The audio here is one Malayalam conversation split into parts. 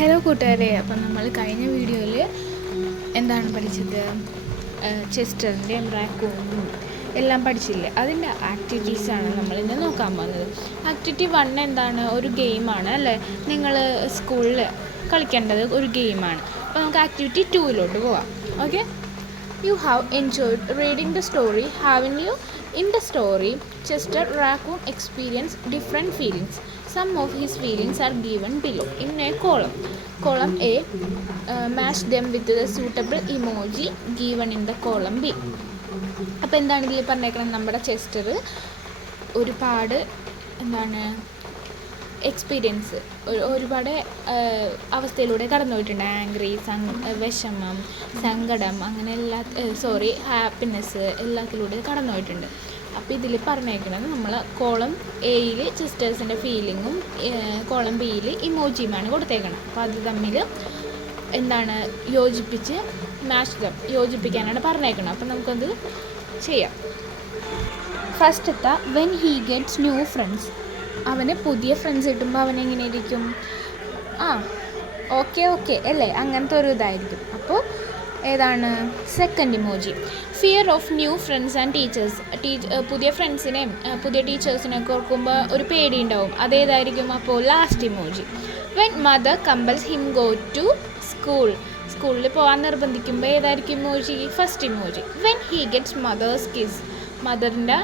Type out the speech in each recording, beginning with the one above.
ഹലോ കൂട്ടുകാരെ, അപ്പം നമ്മൾ കഴിഞ്ഞ വീഡിയോയിൽ എന്താണ് പഠിച്ചത്? ചെസ്റ്ററിൻ്റെയും റാക്കൂണും എല്ലാം പഠിച്ചില്ലേ? അതിൻ്റെ ആക്ടിവിറ്റീസാണ് നമ്മളിന്ന് നോക്കാൻ പോകുന്നത്. ആക്ടിവിറ്റി 1 എന്താണ്? ഒരു ഗെയിമാണ് അല്ലേ? നിങ്ങൾ സ്കൂളിൽ കളിക്കേണ്ടത് ഒരു ഗെയിമാണ്. അപ്പോൾ നമുക്ക് ആക്ടിവിറ്റി 2 പോവാം. Okay, You have enjoyed reading the story, haven't you? In the story, Chester Raccoon experienced different feelings. Some of his feelings are given below in a column. Column A, match them with the suitable emoji given in the column B. അപ്പോൾ എന്താണ് ഇതിൽ പറഞ്ഞേക്കുന്നത്? നമ്മുടെ ചെസ്റ്റർ ഒരുപാട് എക്സ്പീരിയൻസ് ഒരുപാട് അവസ്ഥയിലൂടെ കടന്നു പോയിട്ടുണ്ട്. ആംഗ്രി, വിഷമം, സങ്കടം, അങ്ങനെ ഹാപ്പിനെസ് എല്ലാത്തിലൂടെ കടന്നു പോയിട്ടുണ്ട്. അപ്പോൾ ഇതിൽ പറഞ്ഞേക്കുന്നത് നമ്മൾ കോളം എയിൽ സിസ്റ്റേഴ്സിൻ്റെ ഫീലിങ്ങും കോളം ബിയിൽ ഇമോജിയുമാണ് കൊടുത്തേക്കണം. അപ്പോൾ അത് തമ്മിൽ യോജിപ്പിച്ച് യോജിപ്പിക്കാനാണ് പറഞ്ഞേക്കണം. അപ്പോൾ നമുക്കത് ചെയ്യാം. ഫസ്റ്റത്തെ when he gets new friends, അവന് പുതിയ ഫ്രണ്ട്സ് കിട്ടുമ്പോൾ അവനെങ്ങനെ ഇരിക്കും? ഓക്കെ അല്ലേ? അങ്ങനത്തെ ഒരു ഇതായിരിക്കും. അപ്പോൾ ഏതാണ്? Second emoji. Fear of new friends and teachers, പുതിയ ഫ്രണ്ട്സിനെയും പുതിയ ടീച്ചേഴ്സിനെയൊക്കെ ഓർക്കുമ്പോൾ ഒരു പേടി ഉണ്ടാവും. അതേതായിരിക്കും? അപ്പോൾ last emoji. When mother compels him go to സ്കൂളിൽ പോകാൻ നിർബന്ധിക്കുമ്പോൾ ഏതായിരിക്കും emoji? First emoji. When he gets mother's kiss, മദറിൻ്റെ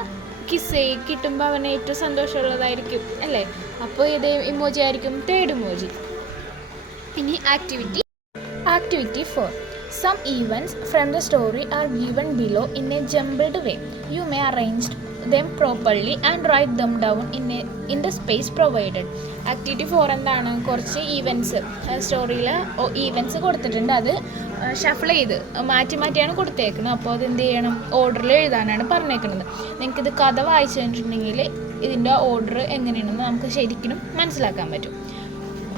കിസ് കിട്ടുമ്പോൾ അവന് ഏറ്റവും സന്തോഷമുള്ളതായിരിക്കും അല്ലേ? അപ്പോൾ ഏത് ഇമോജി ആയിരിക്കും? Third emoji. ഇനി activity 4. Some events from the story are given below in a jumbled way. You may arrange them properly and write them down in the space provided. Activity 4 എന്താണ്? കുറച്ച് ഈവൻറ്റ്സ് സ്റ്റോറിയിൽ ഈവൻറ്റ്സ് കൊടുത്തിട്ടുണ്ട്. അത് ഷഫിൾ ചെയ്ത് മാറ്റിയാണ് കൊടുത്തേക്കുന്നത്. അപ്പോൾ അത് എന്ത് ചെയ്യണം? ഓർഡറിൽ എഴുതാനാണ് പറഞ്ഞേക്കുന്നത്. നിങ്ങൾക്കിത് കഥ വായിച്ചു കഴിഞ്ഞിട്ടുണ്ടെങ്കിൽ ഇതിൻ്റെ ഓർഡർ എങ്ങനെയാണെന്ന് നമുക്ക് ശരിക്കും മനസ്സിലാക്കാൻ പറ്റും.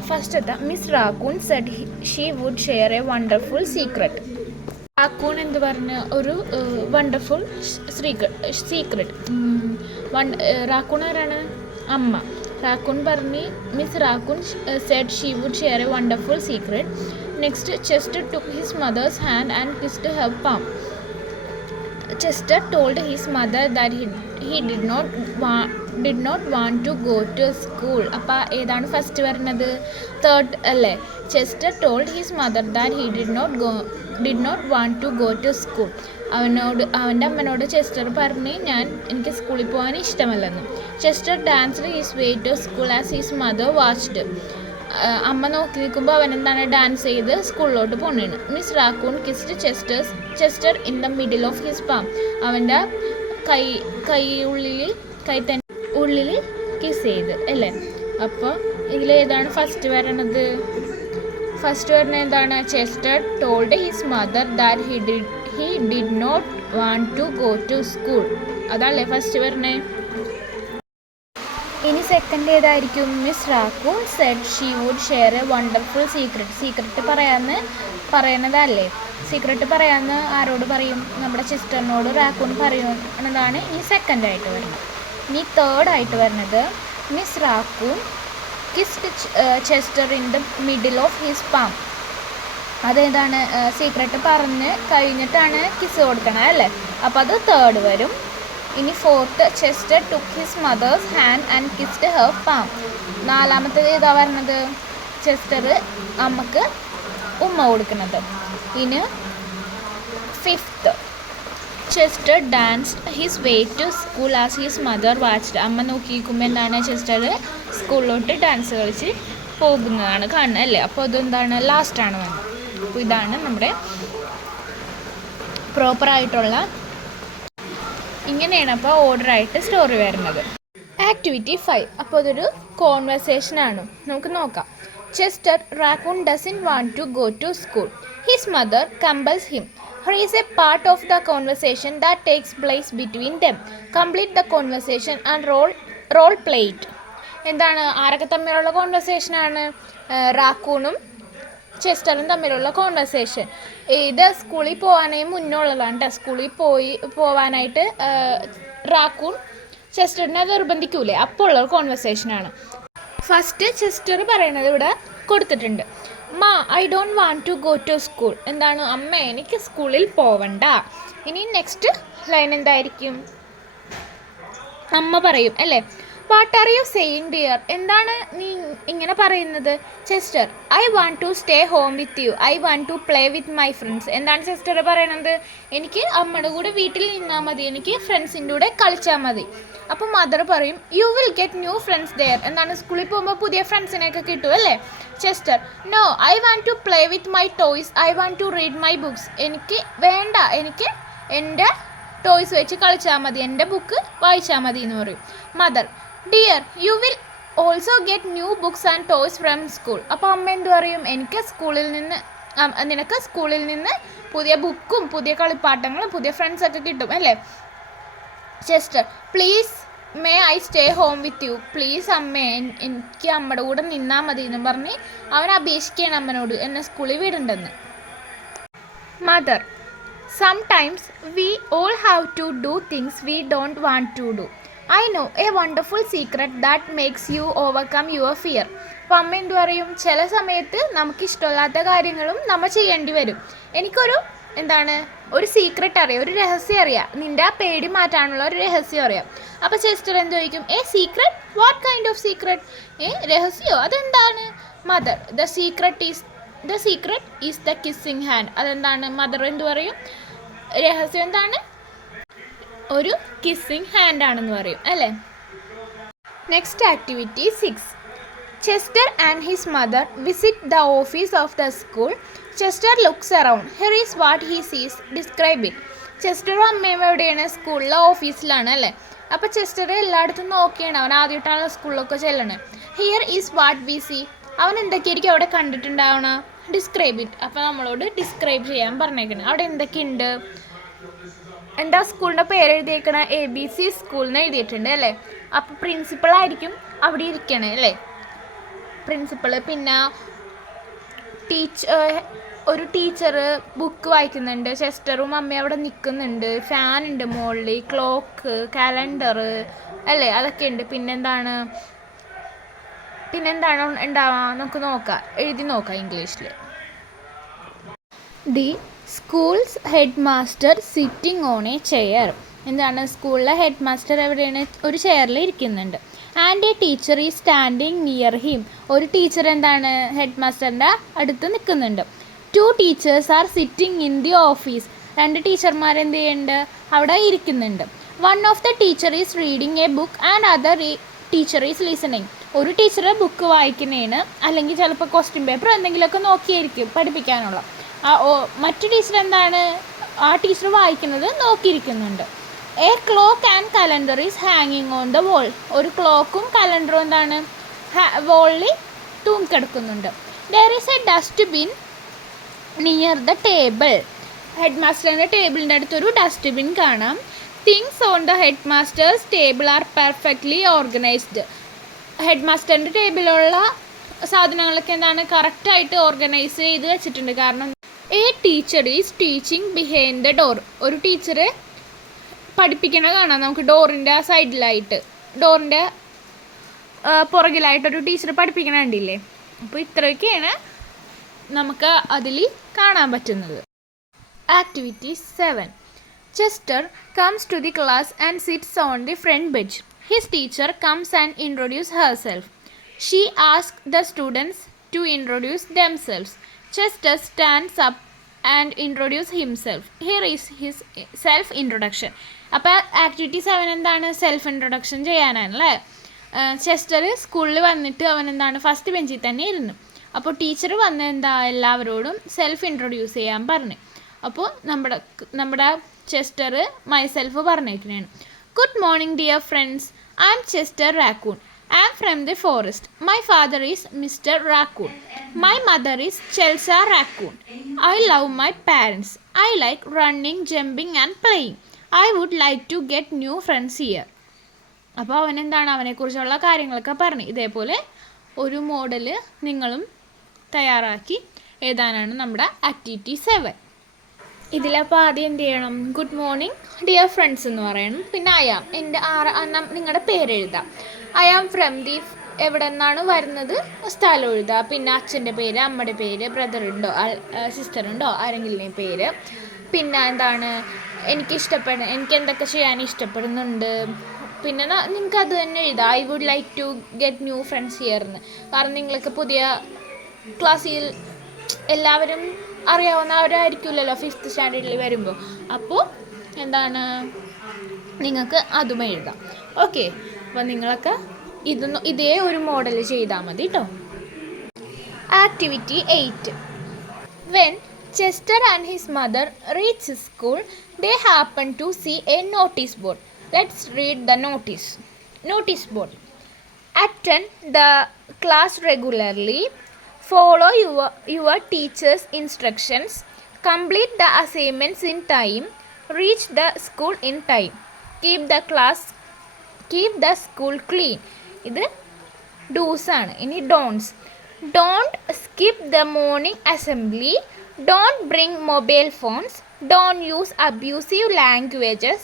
ഫസ്റ്റത്തെ, Miss Raccoon said she would share a wonderful secret. Raccoon എന്ത് പറഞ്ഞ ഒരു വണ്ടർഫുൾ സീക്രട്ട്. റാക്കൂൺ ആരാണ്? അമ്മ. റാക്കൂൺ പറഞ്ഞ് Miss Raccoon said she would share a wonderful secret. Next, Chester took his mother's hand and kissed her palm. Chester told his mother that he did not want to go to school. അപ്പോൾ ഏതാണ് ഫസ്റ്റ് വരുന്നത്? തേർഡ് അല്ലേ? Chester told his mother that he did not want to go to school. അവൻ്റെ അമ്മനോട് ചെസ്റ്റർ പറഞ്ഞ് എനിക്ക് സ്കൂളിൽ പോകാൻ ഇഷ്ടമല്ലെന്ന്. Chester danced his way to school as his mother watched. അമ്മ നോക്കി നിൽക്കുമ്പോൾ അവൻ എന്താണ്? ഡാൻസ് ചെയ്ത് സ്കൂളിലോട്ട് പോകണേണ്. Miss Raccoon kissed Chester in the middle of his palm. അവൻ്റെ ഉള്ളിൽ കിസ് ചെയ്ത് അല്ലേ? അപ്പോൾ ഇതിലേതാണ് ഫസ്റ്റ് വരണത്? ഫസ്റ്റ് വരുന്നത് എന്താണ്? Chester told his mother that he did not want to go to school. അതല്ലേ ഫസ്റ്റ് വരണേ? ഇനി സെക്കൻഡ് ഏതായിരിക്കും? Miss Raccoon said she would share a wonderful secret പറയണതല്ലേ? സീക്രട്ട് പറയാമെന്ന് ആരോട് പറയും? നമ്മുടെ സിസ്റ്ററിനോട് റാക്കൂൺ പറയുന്നതാണ് ഈ സെക്കൻഡായിട്ട് വരുന്നത്. ഇനി തേർഡായിട്ട് വരുന്നത്, Miss Raccoon kissed Chester in the middle of his palm. അതേതാണ്? സീക്രട്ട് പറഞ്ഞ് കഴിഞ്ഞിട്ടാണ് കിസ് കൊടുക്കണത് അല്ലേ? അപ്പോൾ അത് തേർഡ് വരും. ഇനി fourth, Chester took his mother's hand and kissed her palm. നാലാമത്തേത് ഏതാ പറഞ്ഞത്? ചെസ്റ്റർ അമ്മക്ക് ഉമ്മ കൊടുക്കുന്നത്. ഇനി fifth, Chester danced his way to school as his mother watched. അമ്മ നോക്കിയിരിക്കുമ്പോൾ എന്താണ്? ചെസ്റ്റർ സ്കൂളിലോട്ട് ഡാൻസ് കളിച്ച് പോകുന്നതാണ് കാണുന്നത് അല്ലേ? അപ്പോൾ അതെന്താണ്? ലാസ്റ്റാണ് വന്നത്. അപ്പോൾ ഇതാണ് നമ്മുടെ പ്രോപ്പറായിട്ടുള്ള, ഇങ്ങനെയാണ് അപ്പോൾ ഓർഡറായിട്ട് സ്റ്റോറി വരുന്നത്. ആക്ടിവിറ്റി 5. അപ്പോൾ അതൊരു കോൺവെർസേഷനാണ്. നമുക്ക് നോക്കാം. Chester Raccoon doesn't want to go to school. His mother compels him. Here is a part of the conversation that takes place between them. Complete the conversation and role play it. എന്താണ്? ആരൊക്കെ തമ്മിലുള്ള കോൺവെർസേഷനാണ്? റാക്കൂണും ചെസ്റ്ററും തമ്മിലുള്ള കോൺവെർസേഷൻ. ഇത് സ്കൂളിൽ പോകാനേ മുന്നുള്ളതാണ്. സ്കൂളിൽ പോവാനായിട്ട് റാക്കൂൺ ചെസ്റ്ററിനെ നിർബന്ധിക്കൂലേ? അപ്പോൾ ഉള്ള കോൺവെർസേഷനാണ്. ഫസ്റ്റ് ചെസ്റ്റർ പറയണത് ഇവിടെ കൊടുത്തിട്ടുണ്ട്. Ma I don't want to go to school. എന്താണ്? അമ്മ എനിക്ക് സ്കൂളിൽ പോവണ്ട. ഇനി നെക്സ്റ്റ് ലൈൻ എന്തായിരിക്കും? അമ്മ പറയും അല്ലേ, what are you saying dear? എന്താണ് നീ ഇങ്ങനെ പറയുന്നത്? Chester, I want to stay home with you, I want to play with my friends. എന്താണ് ചെസ്റ്റർ പറയണത്? എനിക്ക് അമ്മയുടെ കൂടെ വീട്ടിൽ നിന്നാൽ മതി, എനിക്ക് ഫ്രണ്ട്സിൻ്റെ കൂടെ കളിച്ചാൽ മതി. അപ്പോൾ മദർ പറയും, you will get new friends there. എന്താണ്? സ്കൂളിൽ പോകുമ്പോൾ പുതിയ ഫ്രണ്ട്സിനെയൊക്കെ കിട്ടും അല്ലേ? Chester, no I want to play with my toys, I want to read my books. എനിക്ക് വേണ്ട, എനിക്ക് എൻ്റെ ടോയ്സ് വെച്ച് കളിച്ചാൽ മതി, എൻ്റെ ബുക്ക് വായിച്ചാൽ മതി എന്ന് പറയും. Mother, dear you will also get new books and toys from school. അപ്പോൾ അമ്മ എന്ത് പറയും? നിനക്ക് സ്കൂളിൽ നിന്ന് പുതിയ ബുക്കും പുതിയ കളിപ്പാട്ടങ്ങളും പുതിയ ഫ്രണ്ട്സൊക്കെ കിട്ടും അല്ലേ? Chester, please may I stay home with U. Please അമ്മേ, എനിക്ക് അമ്മയുടെ കൂടെ നിന്നാൽ മതി എന്ന് പറഞ്ഞ് അവൻ അപേക്ഷിക്കുകയാണ് അമ്മനോട് എന്നെ സ്കൂളിൽ വിടണ്ടെന്ന്. Mother, sometimes we all have to do things we don't want to do. I know a wonderful secret that makes you overcome your fear. അപ്പം അമ്മ എന്തു പറയും? ചില സമയത്ത് നമുക്കിഷ്ടമില്ലാത്ത കാര്യങ്ങളും നമ്മൾ ചെയ്യേണ്ടി വരും. ഒരു സീക്രട്ട് അറിയാം, ഒരു രഹസ്യം അറിയാം, നിൻ്റെ ആ പേടി മാറ്റാനുള്ള ഒരു രഹസ്യം അറിയാം. അപ്പോൾ ചെസ്റ്റർ എന്ത് ചോദിക്കും? Secret? What kind of secret? രഹസ്യമോ? അതെന്താണ്? Mother, the secret is the kissing hand. അതെന്താണ്? മദർ എന്ത് പറയും? രഹസ്യം എന്താണ്? ഒരു കിസ്സിങ് ഹാൻഡ് ആണെന്ന് പറയും അല്ലേ? Next activity 6. Chester and his mother visit the office of the school. Chester looks around. Here is what he sees. Describe it. ചെസ്റ്ററും അമ്മയും എവിടെയാണ്? സ്കൂളിലെ ഓഫീസിലാണ് അല്ലേ? അപ്പോൾ ചെസ്റ്റർ എല്ലായിടത്തും നോക്കിയാണ്, അവൻ ആദ്യമായിട്ടാണ് സ്കൂളിലൊക്കെ ചെല്ലണേ. Here is what we see. അവൻ എന്തൊക്കെയായിരിക്കും അവിടെ കണ്ടിട്ടുണ്ടാവണം? Describe it. അപ്പോൾ നമ്മളോട് ഡിസ്ക്രൈബ് ചെയ്യാൻ പറഞ്ഞേക്കണം. അവിടെ എന്തൊക്കെയുണ്ട്? എന്താ സ്കൂളിൻ്റെ പേര് എഴുതിയേക്കണ? ABC സ്കൂളിന് എഴുതിയിട്ടുണ്ട് അല്ലേ? അപ്പോൾ പ്രിൻസിപ്പളായിരിക്കും അവിടെ ഇരിക്കണേ അല്ലേ? പ്രിൻസിപ്പൾ. പിന്നെ ഒരു ടീച്ചർ ബുക്ക് വായിക്കുന്നുണ്ട്, ചെസ്റ്ററും അമ്മയും അവിടെ നിൽക്കുന്നുണ്ട്, ഫാനുണ്ട് മുകളിൽ, ക്ലോക്ക്, കലണ്ടർ അല്ലേ, അതൊക്കെ ഉണ്ട്. പിന്നെന്താണ് ഉണ്ടാവുക? നമുക്ക് നോക്കാം, എഴുതി നോക്കാം ഇംഗ്ലീഷിൽ. The schools head master sitting on A chair. എന്താണ്? സ്കൂളിലെ ഹെഡ് മാസ്റ്റർ എവിടെയാണ്? ഒരു ചെയറിൽ ഇരിക്കുന്നുണ്ട്. And A teacher is standing near him. ഒരു ടീച്ചർ എന്താണ്? ഹെഡ് മാസ്റ്ററിൻ്റെ അടുത്ത് നിൽക്കുന്നുണ്ട്. 2 teachers are sitting in the office. 2 ടീച്ചർമാർ എന്ത് ചെയ്യുന്നുണ്ട്? അവിടെ ഇരിക്കുന്നുണ്ട്. One of the teacher is reading A book and other teacher is listening. ഒരു ടീച്ചർ ബുക്ക് വായിക്കുന്നതിന്, അല്ലെങ്കിൽ ചിലപ്പോൾ ക്വസ്റ്റ്യൻ പേപ്പർ എന്തെങ്കിലുമൊക്കെ നോക്കിയായിരിക്കും പഠിപ്പിക്കാനുള്ള. മറ്റു ടീച്ചർ എന്താണ്? ആ ടീച്ചർ വായിക്കുന്നത് നോക്കിയിരിക്കുന്നുണ്ട്. A clock and calendar is ഹാങ്ങിങ് ഓൺ ദ വോൾ. ഒരു ക്ലോക്കും കലണ്ടറും എന്താണ്? വോളിൽ തൂങ്ങിക്കിടക്കുന്നുണ്ട്. There is a dustbin near the table. Head മാസ്റ്ററിൻ്റെ ടേബിളിൻ്റെ അടുത്തൊരു ഡസ്റ്റ്ബിൻ കാണാം. Things on the head master's table are perfectly organised. Head മാസ്റ്ററിൻ്റെ ടേബിളിലുള്ള സാധനങ്ങളൊക്കെ എന്താണ്? കറക്റ്റായിട്ട് ഓർഗനൈസ് ചെയ്ത് വെച്ചിട്ടുണ്ട്. കാരണം a teacher is teaching behind the door. ഒരു ടീച്ചർ പഠിപ്പിക്കണ കാണാം നമുക്ക് ഡോറിൻ്റെ സൈഡിലായിട്ട്, ഡോറിൻ്റെ പുറകിലായിട്ടൊരു ടീച്ചർ പഠിപ്പിക്കണ കണ്ടില്ലേ? അപ്പോൾ ഇത്രയൊക്കെയാണ് നമുക്ക് അതിൽ കാണാൻ പറ്റുന്നത്. Activity 7. Chester comes to the class and sits on the front bench. His teacher comes and introduces herself. She asks the students to introduce themselves. Chester stands up and introduces himself. Here is his self-introduction. അപ്പോൾ ആക്ടിവിറ്റി 7 എന്താണ്? Self introduction ചെയ്യാനാണല്ലേ? ചെസ്റ്റർ സ്കൂളിൽ വന്നിട്ട് അവൻ എന്താണ്? ഫസ്റ്റ് ബെഞ്ചിൽ തന്നെ ഇരുന്നു. അപ്പോൾ ടീച്ചർ വന്ന് എല്ലാവരോടും സെൽഫ് ഇൻട്രൊഡ്യൂസ് ചെയ്യാൻ പറഞ്ഞു. അപ്പോൾ നമ്മുടെ ചെസ്റ്റർ മൈസെൽഫ് പറഞ്ഞേക്കുന്നതാണ്. Good morning dear friends, I am Chester Raccoon. I am from the forest. My father is Mr. Raccoon. My mother is Chelsea Raccoon. I love my parents. I like running, jumping and playing. I would like to get new friends here. അപ്പോൾ അവനെക്കുറിച്ചുള്ള കാര്യങ്ങളൊക്കെ പറഞ്ഞു. ഇതേപോലെ ഒരു മോഡൽ നിങ്ങളും തയ്യാറാക്കി എഴുതാനാണ് നമ്മുടെ ആക്ടിവിറ്റി 7. ഇതിലപ്പോൾ ആദ്യം എന്ത് ചെയ്യണം? ഗുഡ് മോർണിംഗ് ഡിയർ ഫ്രണ്ട്സ് എന്ന് പറയണം. പിന്നെ നിങ്ങളുടെ പേരെഴുതാം. I am from the എവിടെ നിന്നാണ് വരുന്നത് സ്ഥലം എഴുതുക. പിന്നെ അച്ഛൻ്റെ പേര്, അമ്മയുടെ പേര്, ബ്രദറുണ്ടോ സിസ്റ്ററുണ്ടോ ആരെങ്കിലും പേര്. പിന്നെ എന്താണ് എനിക്ക് എന്തൊക്കെ ചെയ്യാൻ ഇഷ്ടപ്പെടുന്നുണ്ട്. പിന്നെ നിങ്ങൾക്ക് അത് തന്നെ എഴുതാം. I would like to get new friends ഹിയർന്ന്. കാരണം നിങ്ങൾക്ക് പുതിയ ക്ലാസ്സിൽ എല്ലാവരും അറിയാവുന്നവരായിരിക്കില്ലല്ലോ 5th സ്റ്റാൻഡേർഡിൽ വരുമ്പോൾ. അപ്പോൾ എന്താണ് നിങ്ങൾക്ക് അതും എഴുതാം. ഓക്കെ, അപ്പോൾ നിങ്ങളൊക്കെ ഇതേ ഒരു മോഡൽ ചെയ്താൽ മതി കേട്ടോ. Activity 8. When Chester and his mother reached school, they happened to see a notice board. Let's read the notice. Notice board. Attend the class regularly. Follow your teacher's instructions. Complete the assignments in time. Reach the school in time. Keep the school clean. ഇത് ഡൂസ് ആണ്. ഇനി dawns. Don't skip the morning assembly. Don't bring mobile phones. Don't use abusive languages.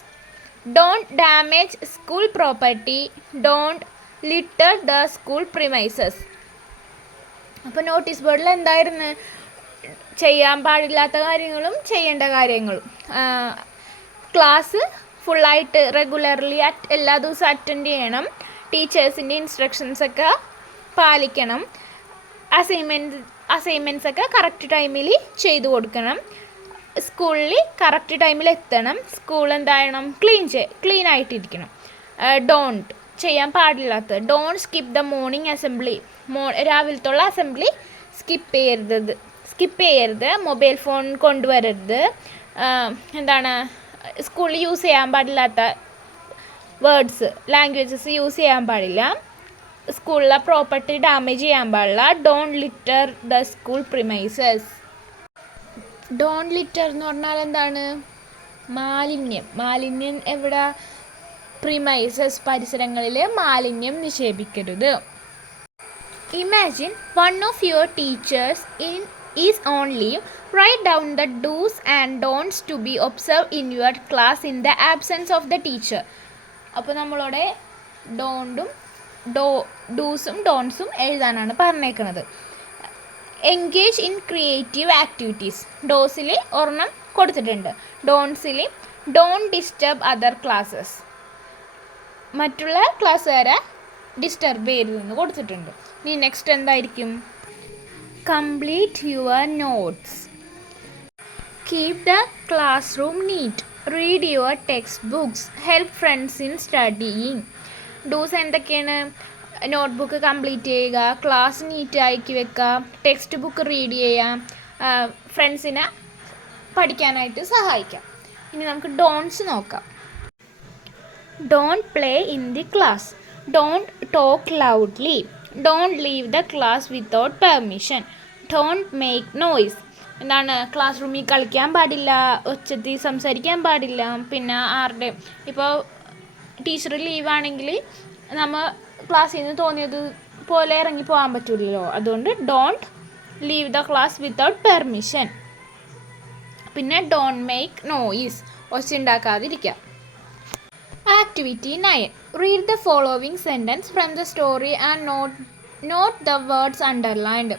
Don't damage school property. Don't litter the school premises. അപ്പോൾ നോട്ടീസ് ബോർഡിൽ എന്തായിരുന്നു? ചെയ്യാൻ പാടില്ലാത്ത കാര്യങ്ങളും ചെയ്യേണ്ട കാര്യങ്ങളും. ക്ലാസ് ഫുള്ളായിട്ട് റെഗുലർലി എല്ലാ ദിവസവും അറ്റൻഡ് ചെയ്യണം. ടീച്ചേഴ്സിൻ്റെ ഇൻസ്ട്രക്ഷൻസൊക്കെ പാലിക്കണം. അസൈൻമെൻറ്റ്സ് ഒക്കെ കറക്റ്റ് ടൈമിൽ ചെയ്തു കൊടുക്കണം. സ്കൂളിൽ കറക്റ്റ് ടൈമിൽ എത്തണം. സ്കൂൾ എന്തായണം? ക്ലീൻ ആയിട്ടിരിക്കണം. ഡോണ്ട് ചെയ്യാൻ പാടില്ലാത്തത്. Don't skip the morning assembly. രാവിലത്തുള്ള അസംബ്ലി സ്കിപ്പ് ചെയ്യരുത്. മൊബൈൽ ഫോൺ കൊണ്ടുവരരുത്. എന്താണ് സ്കൂളിൽ യൂസ് ചെയ്യാൻ പാടില്ലാത്ത വേർഡ്സ്, ലാംഗ്വേജസ് യൂസ് ചെയ്യാൻ പാടില്ല. സ്കൂളിലെ പ്രോപ്പർട്ടി ഡാമേജ് ചെയ്യാൻ പാടില്ല. Don't litter the school premises. Don't litter എന്ന് പറഞ്ഞാൽ എന്താണ്? മാലിന്യം എവിടെ? പ്രിമൈസസ്, പരിസരങ്ങളിൽ മാലിന്യം നിക്ഷേപിക്കരുത്. Imagine one of your teachers is on leave. Write down the do's and don'ts to be observed in your class in the absence of the teacher. അപ്പോൾ നമ്മളോടെ ഡൂസും ഡോൺസും എഴുതാനാണ് പറഞ്ഞേക്കുന്നത്. Engage in creative activities. ഡോസിൽ ഒരെണ്ണം കൊടുത്തിട്ടുണ്ട്. ഡോൺസിൽ ഡോണ്ട് ഡിസ്റ്റർബ് അതർ ക്ലാസ്സസ്. മറ്റുള്ള ക്ലാസ്സുകാരെ ഡിസ്റ്റർബ് ചെയ്യരുതെന്ന് കൊടുത്തിട്ടുണ്ട്. ഇനി നെക്സ്റ്റ് എന്തായിരിക്കും? Complete your notes. Keep the classroom neat. Read your textbooks. Help friends in studying. Dos എന്തൊക്കെയാണ്? നോട്ട്ബുക്ക് കംപ്ലീറ്റ് ചെയ്യുക, ക്ലാസ് നീറ്റ് ആക്കി വെക്കുക, ടെക്സ്റ്റ് ബുക്ക് റീഡ് ചെയ്യുക, ഫ്രണ്ട്സിനെ പഠിക്കാനായിട്ട് സഹായിക്കാം. ഇനി നമുക്ക് ഡോൺസ് നോക്കാം. Don't play in the class. Don't talk loudly. Don't leave the class without permission. Don't make noise. എന്താണ്? ക്ലാസ് റൂമിൽ കളിക്കാൻ പാടില്ല, ഒച്ചത്തിൽ സംസാരിക്കാൻ പാടില്ല. പിന്നെ ഇപ്പോൾ ടീച്ചർ ലീവാണെങ്കിൽ നമ്മൾ ക്ലാസ്സിൽ നിന്ന് തോന്നിയത് പോലെ ഇറങ്ങി പോകാൻ പറ്റില്ലല്ലോ. അതുകൊണ്ട് don't leave the class without permission. പിന്നെ ഡോണ്ട് മേക്ക് നോയിസ്, ഒച്ച ഉണ്ടാക്കാതിരിക്കുക. Activity 9. Read the following sentence from the story and note the words underlined.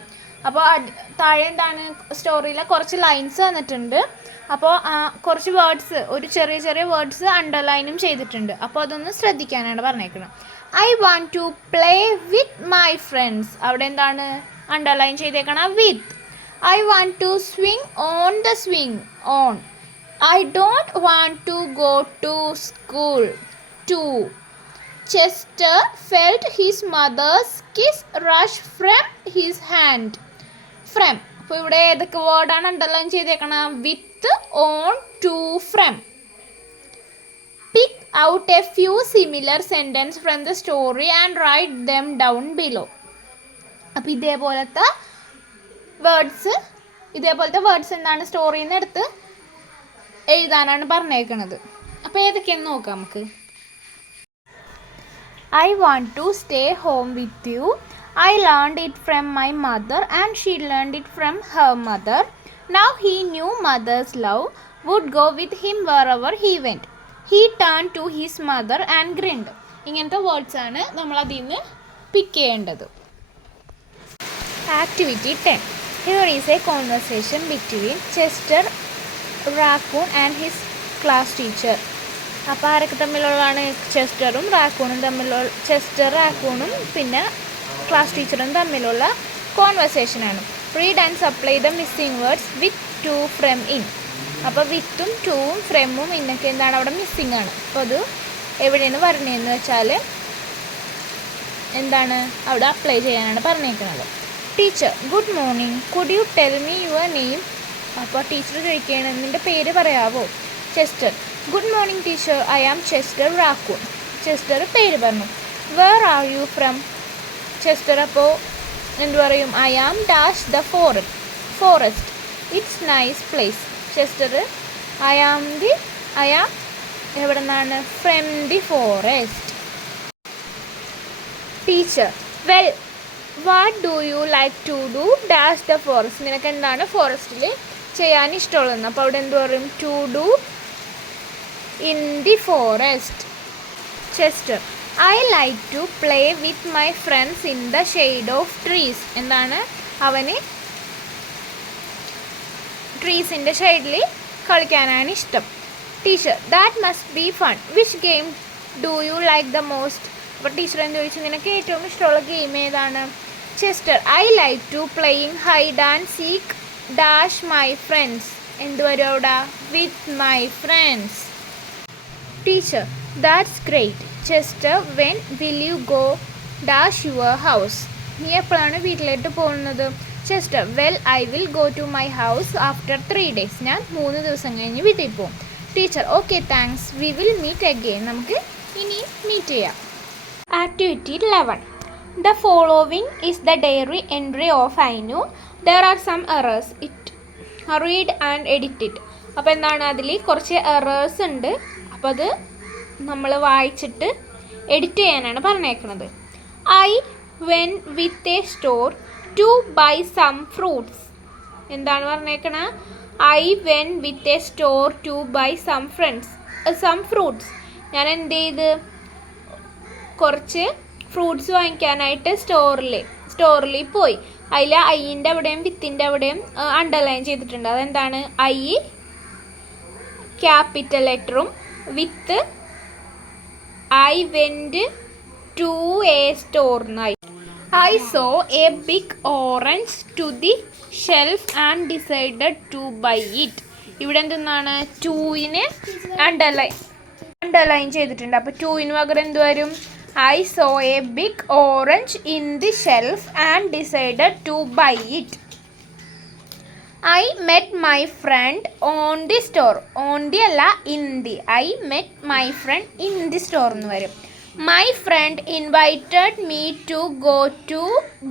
അപ്പോൾ താഴെ എന്താണ്? സ്റ്റോറിയിലെ കുറച്ച് ലൈൻസ് തന്നിട്ടുണ്ട്. അപ്പോൾ കുറച്ച് വേർഡ്സ്, ഒരു ചെറിയ വേർഡ്സ് അണ്ടർലൈനും ചെയ്തിട്ടുണ്ട്. അപ്പോൾ അതൊന്ന് ശ്രദ്ധിക്കാനാണ് പറഞ്ഞേക്കുന്നത്. I want to play with my friends. അവിടെ എന്താണ് അണ്ടർലൈൻ ചെയ്തേക്കണം? With. I want to swing on the swing. On. I don't want to go to school. 2. Chester felt his mother's kiss rush from his hand. From. അപ്പോൾ ഇവിടെ ഏതൊക്കെ വേർഡാണ് അണ്ടർലൈൻ ചെയ്തേക്കണം? With, on, to, from. Pick out a few similar sentences from the story and write them down below. അപ്പോൾ ഇതേപോലത്തെ വേർഡ്സ് എന്താണ് സ്റ്റോറിയിൽ നിന്ന് എടുത്ത് എഴുതാനാണ് പറഞ്ഞേക്കുന്നത്. അപ്പോൾ ഏതൊക്കെയാണെന്ന് നോക്കാം നമുക്ക്. I want to stay home with you. I learned it from my mother and she learned it from her mother. Now he knew mother's love would go with him wherever he went. He turned to his mother and grinned. ഇങ്ങനത്തെ വേർഡ്സ് ആണ് നമ്മൾ അതിൽ നിന്ന് പിക്ക് ചെയ്യേണ്ടത്. Activity 10. Here is a conversation between Chester Raccoon and his class teacher. അപ്പോൾ ആരൊക്കെ തമ്മിലുള്ളതാണ്? ചെസ്റ്ററും റാക്കൂണും തമ്മിലുള്ള റാക്കൂണും പിന്നെ ക്ലാസ് ടീച്ചറും തമ്മിലുള്ള കോൺവെർസേഷനാണ്. Read and supply the missing words with to from in. അപ്പോൾ വിത്തും ടൂവും ഫ്രെമും ഇന്നൊക്കെ എന്താണ് അവിടെ മിസ്സിംഗ് ആണ്. അപ്പോൾ അത് എവിടെയാണ് പറഞ്ഞതെന്ന് വെച്ചാൽ എന്താണ് അവിടെ അപ്ലൈ ചെയ്യാനാണ് പറഞ്ഞേക്കുന്നത്. Teacher, good morning, could you tell me your name? അപ്പോൾ ടീച്ചർ ചോദിക്കുകയാണ്, നിൻ്റെ പേര് പറയാവോ? Chester, good morning teacher, I am Chester Raccoon. Chester പേര് പറഞ്ഞു. Where are you from? Chester അപ്പോൾ എന്തു പറയും? I am dash the forest, it's nice place. Chester I am എവിടെ നിന്നാണ്? From the forest. Teacher, well what do you like to do dash the forest. നിനക്ക് എന്താണ് ഫോറസ്റ്റിൽ ചെയ്യാൻ ഇഷ്ടമുള്ളതെന്ന്. അപ്പോൾ അവിടെ എന്ത് പറയും? To do in the forest. Chester, I like to play with my friends in the shade of trees. എന്താണ് അവന് ട്രീസിൻ്റെ ഷെയ്ഡിൽ കളിക്കാനാണ് ഇഷ്ടം. Teacher, that must be fun, which game do you like the most. അപ്പോൾ ടീച്ചർ എന്ത് ചോദിച്ചു? നിനക്ക് ഏറ്റവും ഇഷ്ടമുള്ള ഗെയിം ഏതാണ്? Chester, I like to playing hide and seek dash my friends. എന്ത് വരും അവിടെ? With my friends. Teacher, that's great. Chester, when will you go dash your house. നീ എപ്പോഴാണ് വീട്ടിലേക്ക് പോകുന്നത്? Chester, well I will go to my house after 3 days. ഞാൻ 3 ദിവസം കഴിഞ്ഞ് വീട്ടിൽ പോകും. Teacher, okay thanks, we will meet again. നമുക്ക് ഇനി മീറ്റ് ചെയ്യാം. Activity 11. The following is the diary entry of Ainu. There are some errors. Read and edit it. അപ്പോൾ എന്താണ് അതിൽ കുറച്ച് എറേഴ്സ് ഉണ്ട്. അപ്പോൾ അത് നമ്മൾ വായിച്ചിട്ട് എഡിറ്റ് ചെയ്യാനാണ് പറഞ്ഞേക്കുന്നത്. I went with a store to buy some fruits. എന്താണ് പറഞ്ഞേക്കണ? I went with a store to buy some fruits. ഞാൻ എന്ത് ചെയ്ത്? കുറച്ച് ഫ്രൂട്ട്സ് വാങ്ങിക്കാനായിട്ട് സ്റ്റോറിൽ പോയി. അതിൽ ഐൻ്റെ അവിടെയും വിത്തിൻ്റെ അവിടെയും അണ്ടർലൈൻ ചെയ്തിട്ടുണ്ട്. അതെന്താണ്? ഐ ക്യാപിറ്റൽ ലെറ്ററും with I went to a സ്റ്റോറിനായി. I saw a big orange to the shelf and decided to buy it. ഇവിടെ എന്തെന്നാണ്? ടൂവിന് അണ്ടർലൈൻ ചെയ്തിട്ടുണ്ട്. അപ്പോൾ ടൂവിന് പകരം എന്ത് വരും? I saw a big orange in the shelf and decided to buy it. I met my friend on the store. On the അല്ല in the. I met my friend in the store എന്ന് വരും. My friend invited me to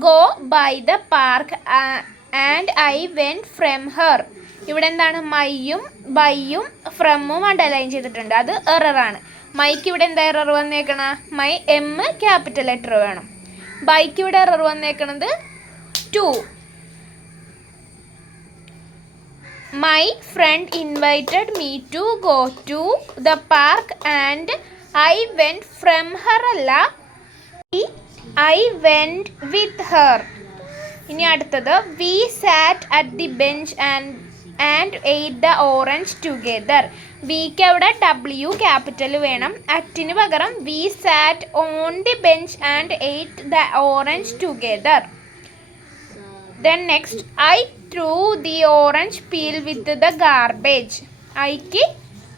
go by the park and I went from her. ഇവിടെ എന്താണ്? മൈയും ബൈയും ഫ്രമും അണ്ടർലൈൻ ചെയ്തിട്ടുണ്ട്. അത് എററാണ്. മൈക്ക് ഇവിടെ എന്താ എറർ വന്നേക്കണ? മൈ എം ക്യാപിറ്റൽ ലെറ്റർ വേണം. ബൈക്ക് ഇവിടെ എറർ വന്നേക്കണത് 2. My friend invited me to go to the park and I went from her അല്ല, ഐ വെൻറ്റ് വിത്ത് ഹർ. ഇനി അടുത്തത് we sat at the bench and ate the orange together. വിക്ക് അവിടെ W ക്യാപിറ്റൽ വേണം. അറ്റിന് പകരം we sat on the bench and ate the orange together. Then next I threw the orange peel with the garbage. ഐക്ക്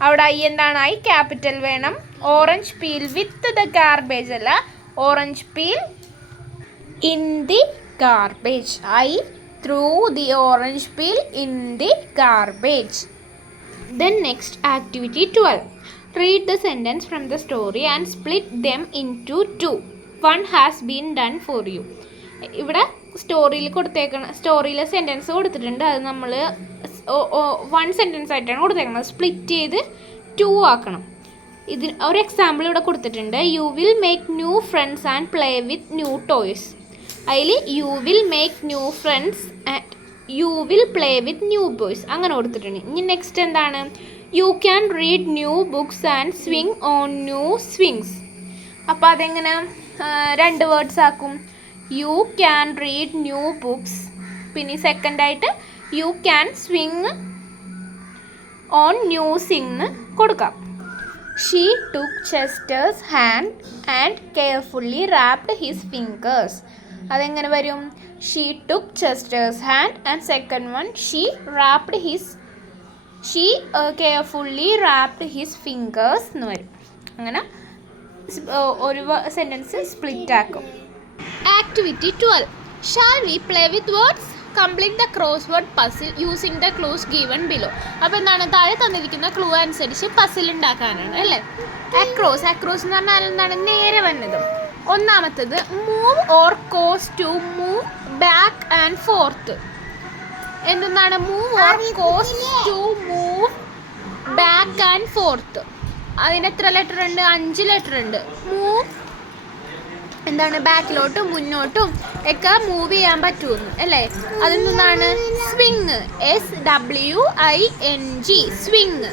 അവിടെ ഐ എന്താണ്? ഐ ക്യാപിറ്റൽ വേണം. Orange peel with the garbage അല്ല, orange peel in the garbage. I threw the orange peel in the garbage. Then next activity 12. Read the sentence from the story and split them into 2. One has been done for you. ഇവിടെ സ്റ്റോറിയിൽ സെൻറ്റൻസ് കൊടുത്തിട്ടുണ്ട്. അത് നമ്മൾ 1 സെൻറ്റൻസ് ആയിട്ടാണ് കൊടുത്തേക്കുന്നത്. സ്പ്ലിറ്റ് ചെയ്ത് 2 ആക്കണം. ഇതിന് ഒരു എക്സാമ്പിൾ ഇവിടെ കൊടുത്തിട്ടുണ്ട്. You will make new friends and play with new toys. അതിൽ you will make new friends and you will play with new boys അങ്ങനെ കൊടുത്തിട്ടുണ്ട്. ഇനി നെക്സ്റ്റ് എന്താണ്? You can read new books and swing on new swings. അപ്പോൾ അതെങ്ങനെ 2 വേർഡ്സ് ആക്കും. You can read new books. പിന്നെ സെക്കൻഡായിട്ട് you can swing on new swing കൊടുക്കാം. She took Chester's hand and carefully wrapped his fingers. അതെങ്ങനെ വരും? She took Chester's hand and second one she carefully wrapped his fingers എന്ന് വരും. അങ്ങനെ ഒരു സെൻറ്റൻസ് സ്പ്ലിറ്റ് ആക്കും. Activity 12. Shall we play with words? Complete the cross word puzzle using the clues given below. അപ്പോൾ എന്താണ്, താഴെ തന്നിരിക്കുന്ന ക്ലൂ അനുസരിച്ച് പസിൽ ഉണ്ടാക്കാനാണ് അല്ലേ. അക്രോസ് എന്ന് പറഞ്ഞാൽ എന്താണ്, നേരെ വന്നത്. ഒന്നാമത്തത് move or cause to move back and forth. എന്താണ് move or cause to move back and forth. അതിന് എത്ര ലെറ്റർ ഉണ്ട്? 5 ലെറ്റർ ഉണ്ട്. മൂവ് എന്താണ്, ബാക്കിലോട്ടും മുന്നോട്ടും ഒക്കെ മൂവ് ചെയ്യാൻ പറ്റുമെന്ന് അല്ലേ. അതെന്താണ്? സ്വിങ്. SWING swing.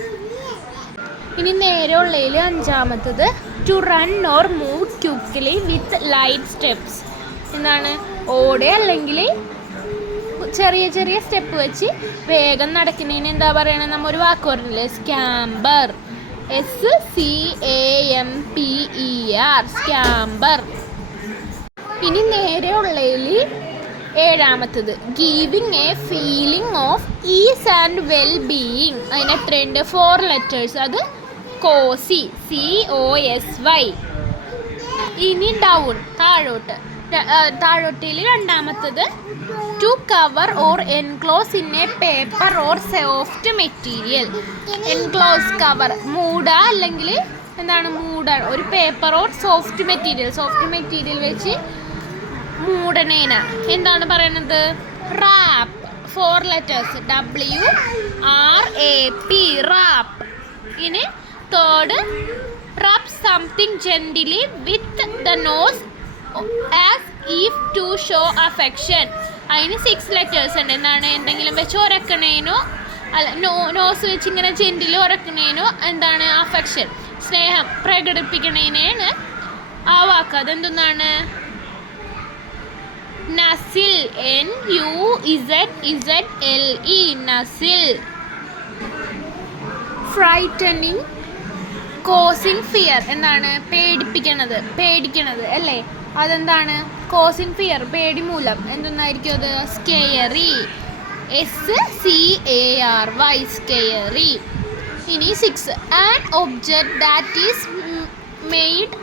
ഇനി നേരെ ഉള്ളതിൽ 5ാമത്തത് to run or move quickly with light steps. എന്താണ്, ഓടെ അല്ലെങ്കിൽ ചെറിയ ചെറിയ സ്റ്റെപ്പ് വെച്ച് വേഗം നടക്കുന്നതിന് എന്താ പറയണത്? നമ്മൾ ഒരു വാക്ക് പറഞ്ഞില്ലേ, സ്കാമ്പർ. SCAMPER scamper. ഇനി നേരെ ഉള്ളതിൽ 7ാമത്തത് giving a feeling of ease and well being. അതിന് എത്രയുണ്ട്? 4 ലെറ്റേഴ്സ്. അത് കോസി. COSY. ഇനി ഡൗൺ, താഴോട്ടിൽ 2ാമത്തത് to cover or enclose in a paper or soft material. Enclose, cover, മൂട അല്ലെങ്കിൽ എന്താണ് മൂട, ഒരു പേപ്പർ ഓർ സോഫ്റ്റ് മെറ്റീരിയൽ വെച്ച് മൂടണേന എന്താണ് പറയണത്? റാപ്പ്. 4 ലെറ്റേഴ്സ്. WRAP wrap. ഇനി third rub something gently with the nose as if to show affection. അതിന് 6 ലെറ്റേഴ്സ് ഉണ്ട്. എന്താണ്, എന്തെങ്കിലും വെച്ച് ഉരക്കണേനോ അല്ല നോസ് വെച്ച് ഇങ്ങനെ ജെന്റിൽ ഉരക്കണേനോ എന്താണ്, അഫെക്ഷൻ, സ്നേഹം പ്രകടിപ്പിക്കണേനാണ് ആ വാക്ക്. അതെന്താണ്? Nuzzle. NUZZLE nuzzle. Frightening, causing fear. എന്താണ്, പേടിക്കണത് അല്ലേ. അതെന്താണ്, കോസിങ് ഫിയർ, പേടി മൂലം. എന്തെന്നായിരിക്കും അത്? സ്കെയറി. SCARY scary. ഇനി 6 an object that is made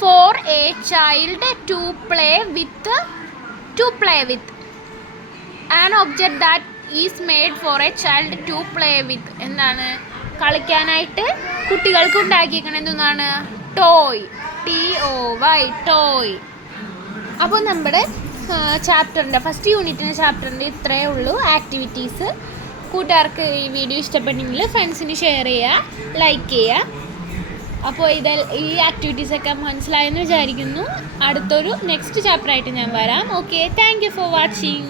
for a child to play with. An object that is made for a child to play with. എന്താണ്, കളിക്കാനായിട്ട് കുട്ടികൾക്ക് ഉണ്ടാക്കിയിരിക്കണം. എന്താണ്? ടോയ്. TOY toy. അപ്പോൾ നമ്മുടെ ചാപ്റ്ററിൻ്റെ ഫസ്റ്റ് യൂണിറ്റിൻ്റെ ചാപ്റ്ററിൻ്റെ ഇത്രയേ ഉള്ളൂ ആക്ടിവിറ്റീസ്. കൂട്ടുകാർക്ക് ഈ വീഡിയോ ഇഷ്ടപ്പെട്ടെങ്കിൽ ഫ്രണ്ട്സിന് ഷെയർ ചെയ്യുക, ലൈക്ക് ചെയ്യുക. അപ്പോൾ ഈ ആക്ടിവിറ്റീസൊക്കെ മനസ്സിലായെന്ന് വിചാരിക്കുന്നു. അടുത്തൊരു നെക്സ്റ്റ് ചാപ്റ്ററായിട്ട് ഞാൻ വരാം. Okay, thank you for watching.